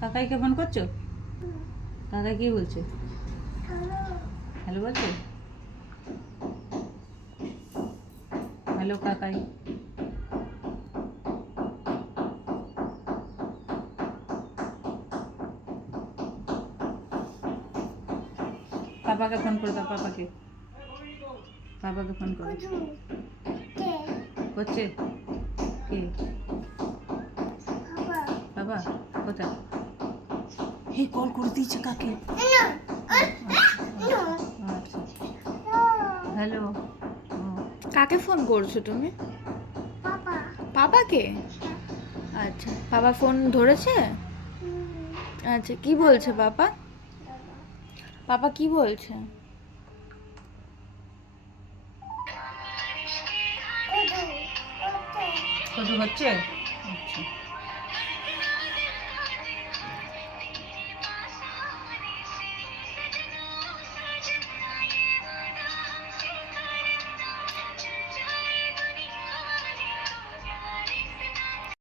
কাকাইকে phone করছো? কাকাই কি বলছে? হ্যালো বলছে? হ্যালো কাকাই। পাপাকে ফোন করে দাও, পাপাকে ফোন করো। করছে কে? বাবা কোথায়? হে কল করে দিয়েছে কাকে? আচ্ছা, হ্যালো। কাকে ফোন করছো তুমি? পাপাকে? আচ্ছা, বাবা ফোন ধরেছে? আচ্ছা, কি বলছে পাপা? পাপা কি বলছে? কত হচ্ছে? আচ্ছা।